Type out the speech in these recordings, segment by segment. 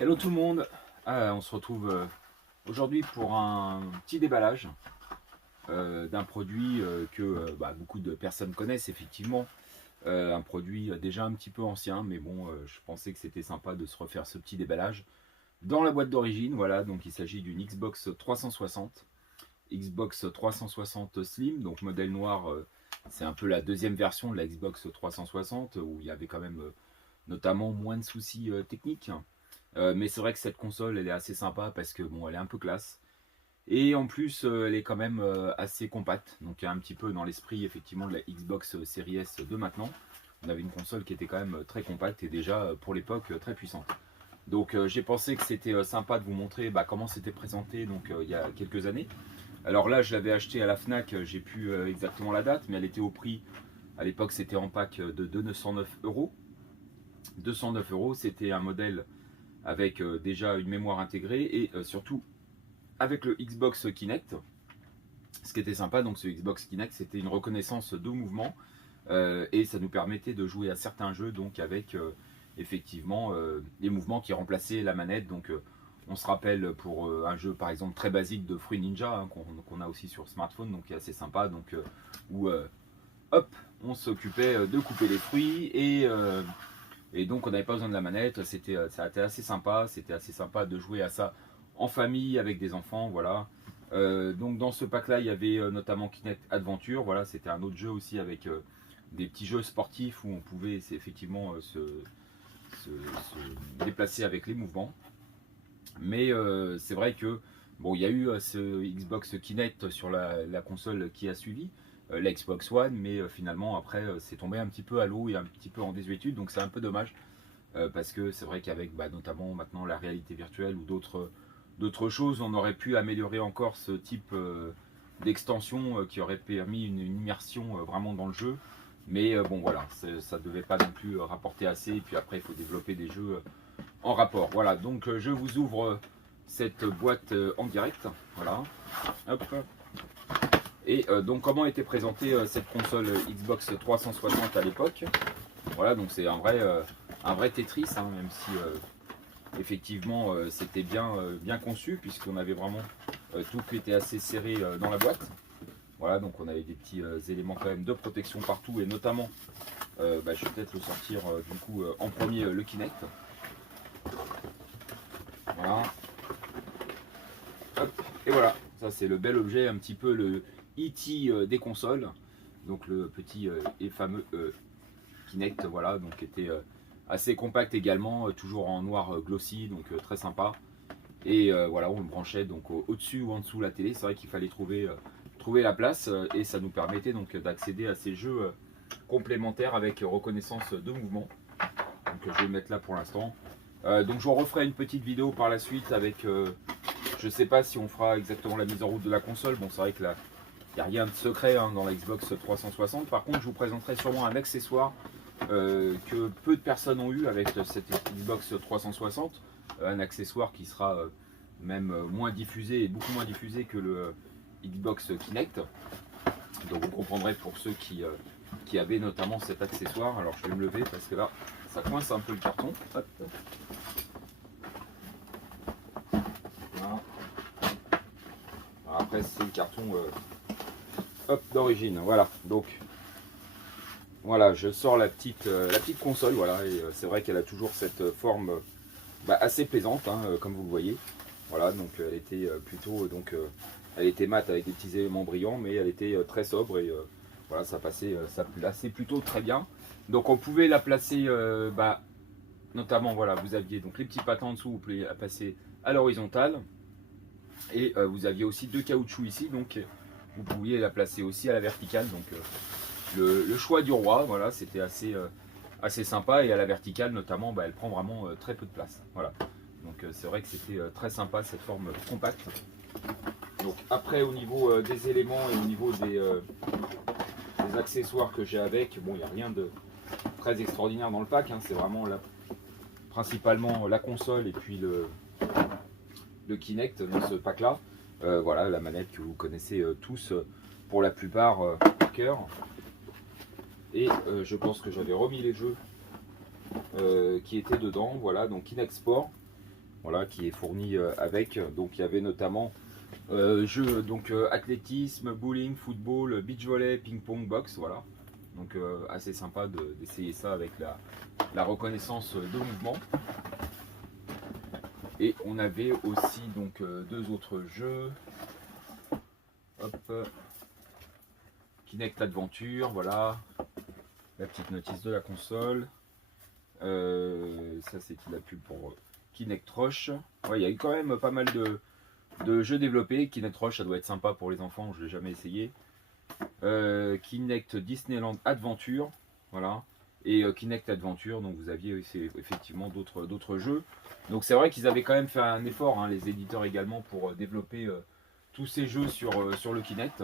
Hello tout le monde. On se retrouve aujourd'hui pour un petit déballage d'un produit que beaucoup de personnes connaissent effectivement. Un produit déjà un petit peu ancien, mais bon, je pensais que c'était sympa de se refaire ce petit déballage dans la boîte d'origine. Voilà, donc il s'agit d'une Xbox 360. Xbox 360 Slim, donc modèle noir. C'est un peu la deuxième version de la Xbox 360 où il y avait quand même notamment moins de soucis techniques. Mais c'est vrai que cette console, elle est assez sympa parce que bon, elle est un peu classe. Et en plus, elle est quand même assez compacte. Donc, il y a un petit peu dans l'esprit, effectivement, de la Xbox Series S de maintenant. On avait une console qui était quand même très compacte et déjà, pour l'époque, très puissante. Donc, j'ai pensé que c'était sympa de vous montrer comment c'était présenté donc, il y a quelques années. Alors là, je l'avais acheté à la Fnac, j'ai plus exactement la date, mais elle était au prix. À l'époque, c'était en pack de 209 euros. 209 euros, c'était un modèle avec déjà une mémoire intégrée et surtout avec le Xbox Kinect. Ce qui était sympa, donc ce Xbox Kinect, c'était une reconnaissance de mouvement et ça nous permettait de jouer à certains jeux donc avec effectivement les mouvements qui remplaçaient la manette. Donc on se rappelle pour un jeu par exemple très basique de Fruit Ninja qu'on a aussi sur smartphone, donc qui est assez sympa, donc où hop, on s'occupait de couper les fruits et donc on n'avait pas besoin de la manette, ça a été assez sympa, c'était assez sympa de jouer à ça en famille avec des enfants, voilà. Donc dans ce pack là il y avait notamment Kinect Adventure, voilà, c'était un autre jeu aussi avec des petits jeux sportifs où on pouvait effectivement se déplacer avec les mouvements. Mais c'est vrai que bon, il y a eu ce Xbox Kinect sur la console qui a suivi, la Xbox One, mais finalement après c'est tombé un petit peu à l'eau et un petit peu en désuétude, donc c'est un peu dommage. Parce que c'est vrai qu'avec notamment maintenant la réalité virtuelle ou d'autres choses, on aurait pu améliorer encore ce type d'extension qui aurait permis une immersion vraiment dans le jeu. Mais bon voilà, ça ne devait pas non plus rapporter assez. Et puis après, il faut développer des jeux en rapport. Voilà, donc je vous ouvre cette boîte en direct. Voilà. Hop. Et donc comment était présentée cette console Xbox 360 à l'époque. Voilà, donc c'est un vrai Tetris, hein, même si effectivement c'était bien conçu, puisqu'on avait vraiment tout qui était assez serré dans la boîte. Voilà, donc on avait des petits éléments quand même de protection partout, et notamment, je vais peut-être le sortir du coup en premier, le Kinect. Voilà, hop, et voilà, ça c'est le bel objet, un petit peu le E.T. Des consoles. Donc le petit et fameux Kinect, voilà, donc était assez compact également, toujours en noir glossy, donc très sympa. Et voilà, on le branchait donc au-dessus ou en dessous de la télé. C'est vrai qu'il fallait trouver la place et ça nous permettait donc d'accéder à ces jeux complémentaires avec reconnaissance de mouvement. Donc je vais le mettre là pour l'instant. Donc je vous referai une petite vidéo par la suite avec, je sais pas si on fera exactement la mise en route de la console. Bon, c'est vrai que là, il n'y a rien de secret hein, dans la Xbox 360. Par contre, je vous présenterai sûrement un accessoire que peu de personnes ont eu avec cette Xbox 360. Un accessoire qui sera même moins diffusé et beaucoup moins diffusé que le Xbox Kinect. Donc vous comprendrez pour ceux qui avaient notamment cet accessoire. Alors je vais me lever parce que là, ça coince un peu le carton. Hop. Voilà. Alors après, c'est le carton d'origine. Voilà. Donc voilà, je sors la petite console, voilà, et c'est vrai qu'elle a toujours cette forme assez plaisante, hein, comme vous le voyez. Voilà, donc elle était plutôt, elle était mate avec des petits éléments brillants, mais elle était très sobre et voilà, ça plaçait plutôt très bien. Donc on pouvait la placer, notamment, voilà, vous aviez donc les petits patins en dessous, vous pouvez la passer à l'horizontale et vous aviez aussi deux caoutchoucs ici, donc vous pouviez la placer aussi à la verticale. Donc le choix du roi, voilà, c'était assez sympa et à la verticale notamment, elle prend vraiment très peu de place. Voilà. Donc c'est vrai que c'était très sympa cette forme compacte. Donc après au niveau des éléments et au niveau des accessoires que j'ai avec, bon il n'y a rien de très extraordinaire dans le pack, hein, c'est vraiment principalement la console et puis le Kinect dans ce pack là. Voilà la manette que vous connaissez tous pour la plupart par cœur. Et je pense que j'avais remis les jeux qui étaient dedans, voilà, donc Kinect Sport. voilà, qui est fourni avec. Donc il y avait notamment jeux donc athlétisme, bowling, football, beach volley, ping-pong, boxe, voilà. Donc assez sympa d'essayer ça avec la reconnaissance de mouvement. Et on avait aussi donc deux autres jeux. Hop, Kinect Adventure, voilà. La petite notice de la console. Ça c'est la pub pour Kinect Rush. Ouais, il y a eu quand même pas mal de jeux développés. Kinect Rush, ça doit être sympa pour les enfants, je l'ai jamais essayé. Kinect Disneyland Adventure, voilà. Et Kinect Adventure, donc vous aviez effectivement d'autres jeux. Donc c'est vrai qu'ils avaient quand même fait un effort, hein, les éditeurs également, pour développer tous ces jeux sur le Kinect.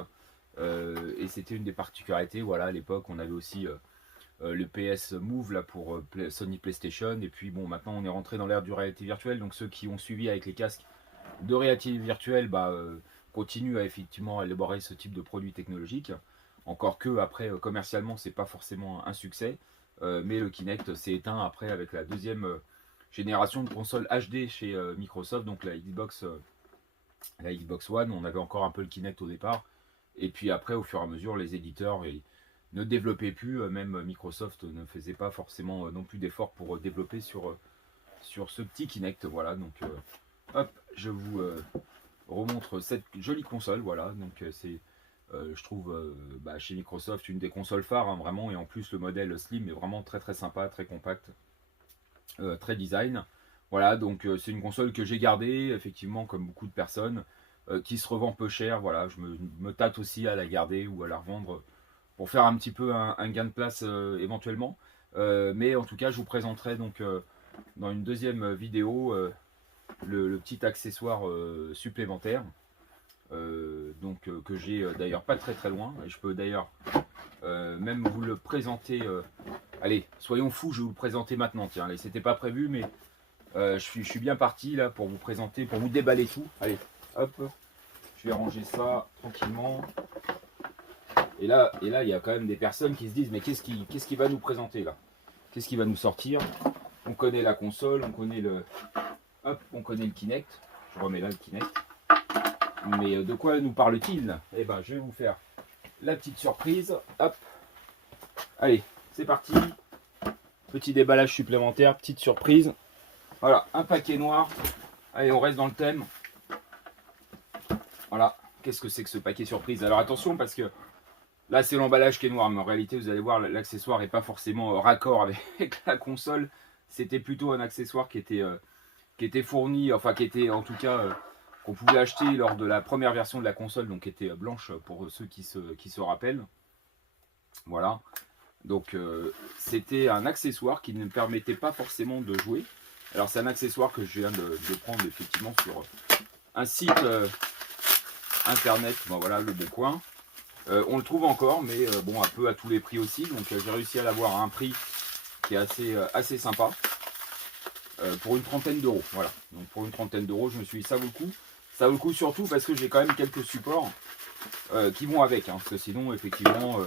Et c'était une des particularités, voilà, à l'époque on avait aussi le PS Move là pour Sony PlayStation. Et puis bon, maintenant on est rentré dans l'ère du réalité virtuelle, donc ceux qui ont suivi avec les casques de réalité virtuelle continuent à effectivement élaborer ce type de produit technologique. Encore que après commercialement c'est pas forcément un succès, mais le Kinect s'est éteint après avec la deuxième génération de consoles HD chez Microsoft, donc la Xbox One. On avait encore un peu le Kinect au départ, et puis après au fur et à mesure les éditeurs ne développaient plus, même Microsoft ne faisait pas forcément non plus d'efforts pour développer sur ce petit Kinect. Voilà, donc hop, je vous remontre cette jolie console. Voilà, donc c'est je trouve chez Microsoft une des consoles phares, hein, vraiment. Et en plus le modèle slim est vraiment très très sympa, très compact, très design. Voilà, donc c'est une console que j'ai gardée effectivement comme beaucoup de personnes, qui se revend peu cher. Voilà, je me tâte aussi à la garder ou à la revendre pour faire un petit peu un gain de place éventuellement. Mais en tout cas je vous présenterai donc dans une deuxième vidéo le petit accessoire supplémentaire, que j'ai d'ailleurs pas très très loin. Et je peux d'ailleurs même vous le présenter. Allez, soyons fous, je vais vous le présenter maintenant. Tiens, allez, c'était pas prévu, mais je suis bien parti là pour vous présenter, pour vous déballer tout. Allez, hop, je vais ranger ça tranquillement. Et là, il y a quand même des personnes qui se disent, mais qu'est-ce qui va nous présenter là? Qu'est-ce qui va nous sortir? On connaît la console, on connaît on connaît le Kinect. Je remets là le Kinect. Mais de quoi nous parle-t-il? Eh ben, je vais vous faire la petite surprise. Hop. Allez, c'est parti. Petit déballage supplémentaire, petite surprise. Voilà, un paquet noir. Allez, on reste dans le thème. Voilà. Qu'est-ce que c'est que ce paquet surprise? Alors attention, parce que là, c'est l'emballage qui est noir. Mais en réalité, vous allez voir, l'accessoire n'est pas forcément raccord avec la console. C'était plutôt un accessoire qui était fourni, enfin qui était en tout cas qu'on pouvait acheter lors de la première version de la console, donc qui était blanche pour ceux qui se rappellent. Voilà. Donc c'était un accessoire qui ne permettait pas forcément de jouer. Alors c'est un accessoire que je viens de prendre effectivement sur un site internet, bon, voilà, Le Bon Coin. On le trouve encore, mais bon, un peu à tous les prix aussi. Donc j'ai réussi à l'avoir à un prix qui est assez sympa. Pour une trentaine d'euros, voilà. Donc pour une trentaine d'euros, je me suis dit ça vaut le coup. Ça vaut le coup surtout parce que j'ai quand même quelques supports qui vont avec, hein, parce que sinon effectivement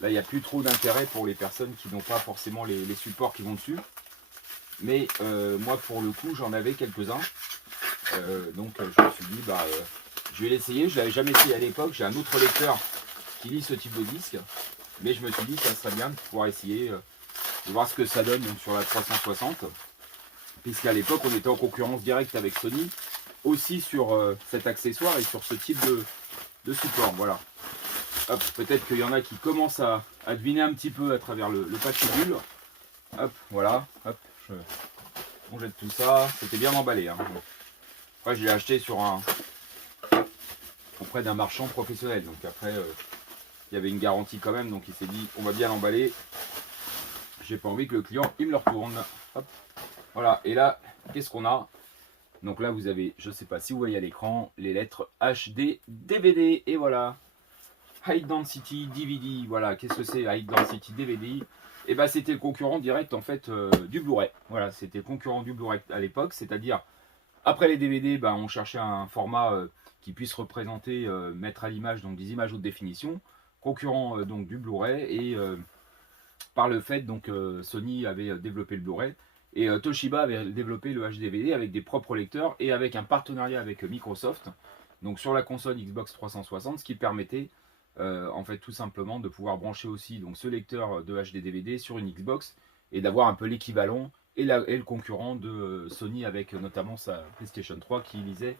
là il n'y a plus trop d'intérêt pour les personnes qui n'ont pas forcément les supports qui vont dessus. Mais moi pour le coup j'en avais quelques-uns, donc je me suis dit je vais l'essayer. Je l'avais jamais essayé à l'époque. J'ai un autre lecteur qui lit ce type de disque, mais je me suis dit que ça serait bien de pouvoir essayer de voir ce que ça donne donc, sur la 360. Puisqu'à l'époque on était en concurrence directe avec Sony aussi sur cet accessoire et sur ce type de support. Voilà. Peut-être qu'il y en a qui commencent à deviner un petit peu à travers le patibule. Hop, voilà. Hop, on jette tout ça. C'était bien emballé. Hein. Bon. Après, je l'ai acheté auprès d'un marchand professionnel. Donc après, il y avait une garantie quand même. Donc il s'est dit, on va bien l'emballer. J'ai pas envie que le client il me le retourne. Hop. Voilà. Et là, qu'est-ce qu'on a? Donc là, vous avez, je ne sais pas si vous voyez à l'écran, les lettres HD DVD. Et voilà. High Density DVD. Voilà. Qu'est-ce que c'est High Density DVD? Et ben c'était le concurrent direct en fait du Blu-ray. Voilà, c'était le concurrent du Blu-ray à l'époque. C'est-à-dire, après les DVD, on cherchait un format qui puisse représenter, mettre à l'image donc des images haute définition. Concurrent donc du Blu-ray. Et par le fait, donc Sony avait développé le Blu-ray. Et Toshiba avait développé le HD-DVD avec des propres lecteurs et avec un partenariat avec Microsoft, donc sur la console Xbox 360, ce qui permettait en fait tout simplement de pouvoir brancher aussi donc, ce lecteur de HD-DVD sur une Xbox et d'avoir un peu l'équivalent et le concurrent de Sony avec notamment sa PlayStation 3 qui lisait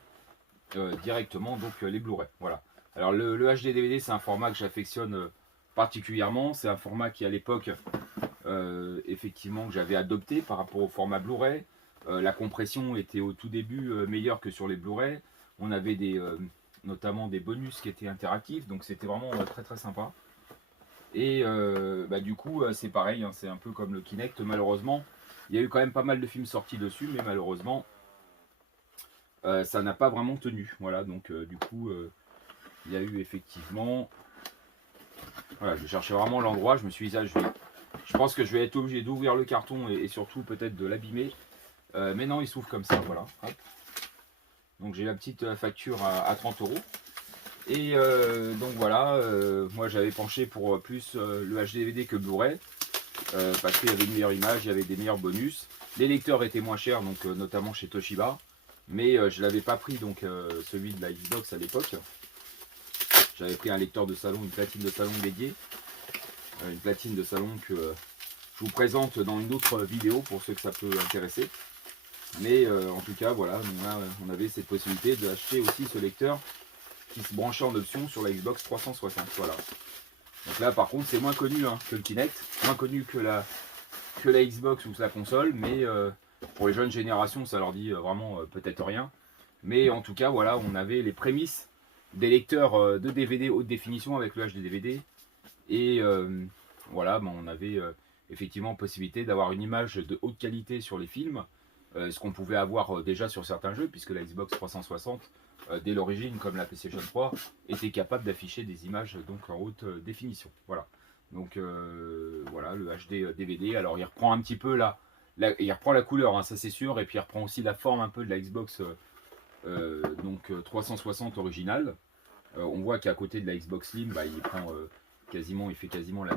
directement donc les Blu-ray. Voilà. Alors le HD-DVD c'est un format que j'affectionne particulièrement, c'est un format qui à l'époque effectivement que j'avais adopté par rapport au format Blu-ray. La compression était au tout début meilleure que sur les Blu-ray. On avait notamment des bonus qui étaient interactifs, donc c'était vraiment très très sympa. Et du coup c'est pareil, hein, c'est un peu comme le Kinect. Malheureusement, il y a eu quand même pas mal de films sortis dessus, mais malheureusement ça n'a pas vraiment tenu. Voilà, donc du coup il y a eu effectivement. Voilà, je cherchais vraiment l'endroit, je me suis dit ça, je pense que je vais être obligé d'ouvrir le carton et surtout peut-être de l'abîmer. Mais non, il s'ouvre comme ça, voilà. Hop. Donc j'ai la petite facture à 30 euros. Et donc voilà, moi j'avais penché pour plus le HD-DVD que le Blu-ray. Parce qu'il y avait une meilleure image, il y avait des meilleurs bonus. Les lecteurs étaient moins chers, donc notamment chez Toshiba. Mais je ne l'avais pas pris, donc celui de la Xbox à l'époque. J'avais pris un lecteur de salon, une platine de salon dédiée. Une platine de salon que je vous présente dans une autre vidéo pour ceux que ça peut intéresser. Mais en tout cas, voilà, on avait cette possibilité d'acheter aussi ce lecteur qui se branchait en option sur la Xbox 360. Voilà. Donc là, par contre, c'est moins connu hein, que le Kinect, moins connu que la Xbox ou la console, mais pour les jeunes générations, ça leur dit vraiment peut-être rien. Mais en tout cas, voilà, on avait les prémices des lecteurs de DVD haute définition avec le HD-DVD. Et voilà, on avait effectivement possibilité d'avoir une image de haute qualité sur les films, ce qu'on pouvait avoir déjà sur certains jeux, puisque la Xbox 360, dès l'origine, comme la PlayStation 3, était capable d'afficher des images donc en haute définition. Voilà. Donc voilà, le HD DVD. Alors il reprend un petit peu il reprend la couleur, hein, ça c'est sûr, et puis il reprend aussi la forme un peu de la Xbox donc 360 originale. On voit qu'à côté de la Xbox Slim, il fait quasiment la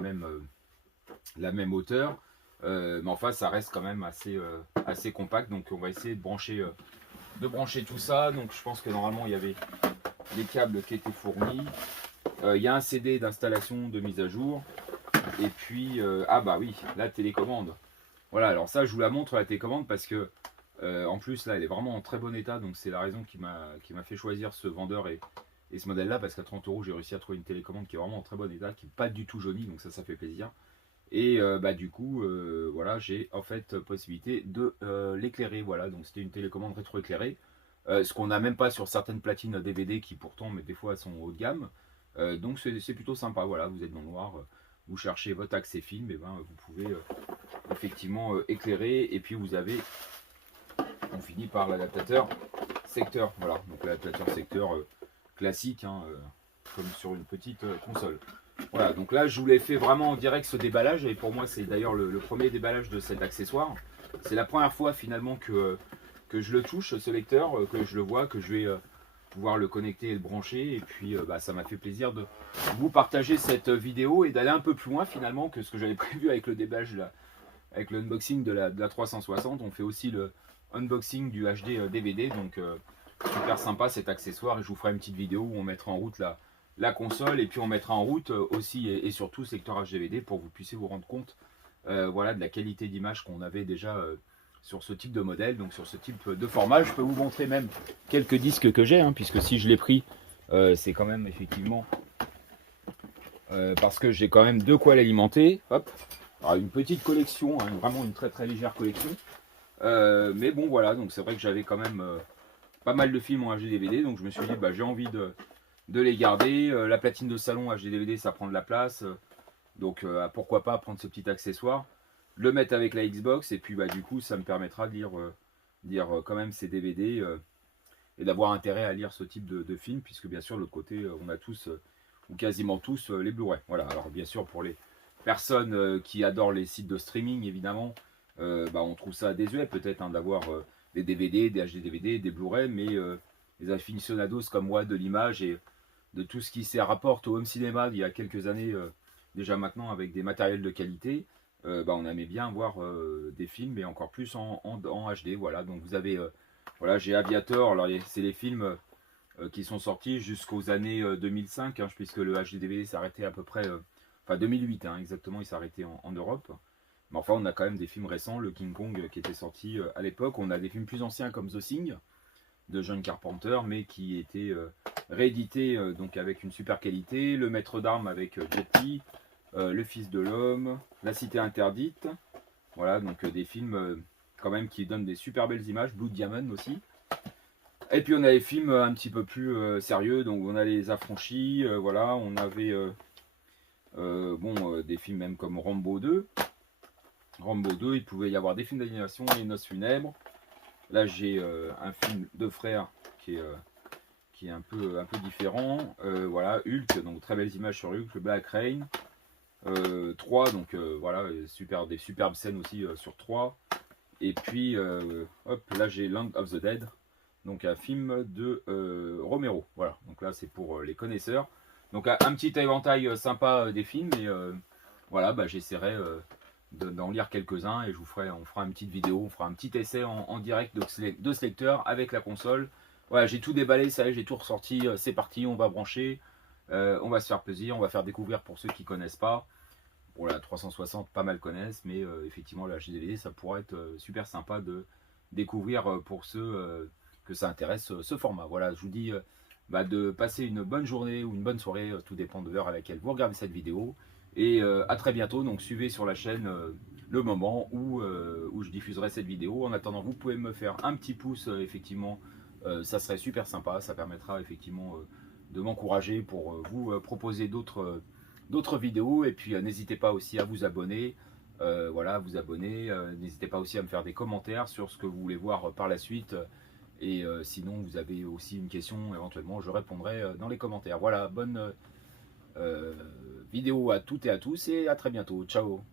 même hauteur. Mais enfin, ça reste quand même assez compact. Donc, on va essayer de brancher tout ça. Donc, je pense que normalement, il y avait les câbles qui étaient fournis. Il y a un CD d'installation de mise à jour. Et puis, ah bah oui, la télécommande. Voilà, alors ça, je vous la montre, la télécommande, parce que en plus, là, elle est vraiment en très bon état. Donc, c'est la raison qui m'a fait choisir ce vendeur et ce modèle là, parce qu'à 30 euros j'ai réussi à trouver une télécommande qui est vraiment en très bon état, qui n'est pas du tout jaunie, donc ça fait plaisir. Et du coup voilà, j'ai en fait possibilité de l'éclairer. Voilà, donc c'était une télécommande rétroéclairée, ce qu'on n'a même pas sur certaines platines DVD qui pourtant mais des fois elles sont haut de gamme. Donc c'est plutôt sympa. Voilà, vous êtes dans le noir, vous cherchez votre accès film, et vous pouvez effectivement éclairer, et puis on finit par l'adaptateur secteur. Voilà, donc l'adaptateur secteur classique, hein, comme sur une petite console. Voilà, donc là je vous l'ai fait vraiment en direct ce déballage, et pour moi c'est d'ailleurs le premier déballage de cet accessoire. C'est la première fois finalement que je le touche, ce lecteur, que je le vois, que je vais pouvoir le connecter et le brancher, et puis ça m'a fait plaisir de vous partager cette vidéo et d'aller un peu plus loin finalement que ce que j'avais prévu avec le déballage, avec l'unboxing de la 360. On fait aussi le unboxing du HD DVD, donc super sympa cet accessoire, et je vous ferai une petite vidéo où on mettra en route la console, et puis on mettra en route aussi et surtout le secteur HDVD pour que vous puissiez vous rendre compte voilà, de la qualité d'image qu'on avait déjà sur ce type de modèle, donc sur ce type de format. Je peux vous montrer même quelques disques que j'ai, hein, puisque si je l'ai pris, c'est quand même effectivement parce que j'ai quand même de quoi l'alimenter. Hop, alors, une petite collection, hein, vraiment une très très légère collection. Mais bon voilà, donc c'est vrai que j'avais quand même pas mal de films en HD-DVD, donc je me suis dit j'ai envie de les garder. La platine de salon HD-DVD ça prend de la place, donc pourquoi pas prendre ce petit accessoire, le mettre avec la Xbox, et puis du coup ça me permettra de lire quand même ces DVD et d'avoir intérêt à lire ce type de film, puisque bien sûr de l'autre côté on a tous ou quasiment tous les Blu-ray. Voilà, alors bien sûr pour les personnes qui adorent les sites de streaming évidemment, on trouve ça désuet peut-être hein, d'avoir des DVD, des HD-DVD, des Blu-ray, mais les aficionados comme moi de l'image et de tout ce qui s'est rapporte au home cinéma il y a quelques années déjà maintenant avec des matériels de qualité, on aimait bien voir des films, et encore plus en HD. Voilà, donc vous avez, voilà, j'ai Aviator. Alors c'est les films qui sont sortis jusqu'aux années 2005, hein, puisque le HD-DVD s'est arrêté à peu près, enfin 2008, hein, exactement, il s'est arrêté en Europe. Mais enfin, on a quand même des films récents, le King Kong qui était sorti à l'époque. On a des films plus anciens comme The Thing de John Carpenter, mais qui était réédité donc avec une super qualité. Le Maître d'armes avec Jet Li, Le Fils de l'Homme, La Cité Interdite. Voilà, donc des films quand même qui donnent des super belles images. Blue Diamond aussi. Et puis on a les films un petit peu plus sérieux, donc on a Les Affranchis, voilà, on avait des films même comme Rambo 2. Rambo 2, il pouvait y avoir des films d'animation, Les Noces Funèbres. Là j'ai un film de frères qui est un peu différent. Voilà, Hulk, donc très belles images sur Hulk, le Black Rain. 3, donc voilà, des superbes scènes aussi sur 3. Et puis, hop, là j'ai Land of the Dead, donc un film de Romero. Voilà, donc là c'est pour les connaisseurs. Donc un petit éventail sympa des films, et voilà, j'essaierai d'en lire quelques-uns, et on fera une petite vidéo, on fera un petit essai en direct de ce lecteur avec la console. Voilà, j'ai tout déballé, ça y est, j'ai tout ressorti, c'est parti, on va brancher, on va se faire plaisir, on va faire découvrir pour ceux qui connaissent pas. Pour la 360, pas mal connaissent, mais effectivement, la HDVD, ça pourrait être super sympa de découvrir pour ceux que ça intéresse ce format. Voilà, je vous dis de passer une bonne journée ou une bonne soirée, tout dépend de l'heure à laquelle vous regardez cette vidéo. Et à très bientôt, donc suivez sur la chaîne le moment où je diffuserai cette vidéo. En attendant, vous pouvez me faire un petit pouce, effectivement, ça serait super sympa, ça permettra effectivement de m'encourager pour vous proposer d'autres vidéos. Et puis n'hésitez pas aussi à vous abonner, voilà, vous abonner, n'hésitez pas aussi à me faire des commentaires sur ce que vous voulez voir par la suite, et sinon vous avez aussi une question, éventuellement je répondrai dans les commentaires. Voilà, bonne vidéo à toutes et à tous, et à très bientôt, ciao.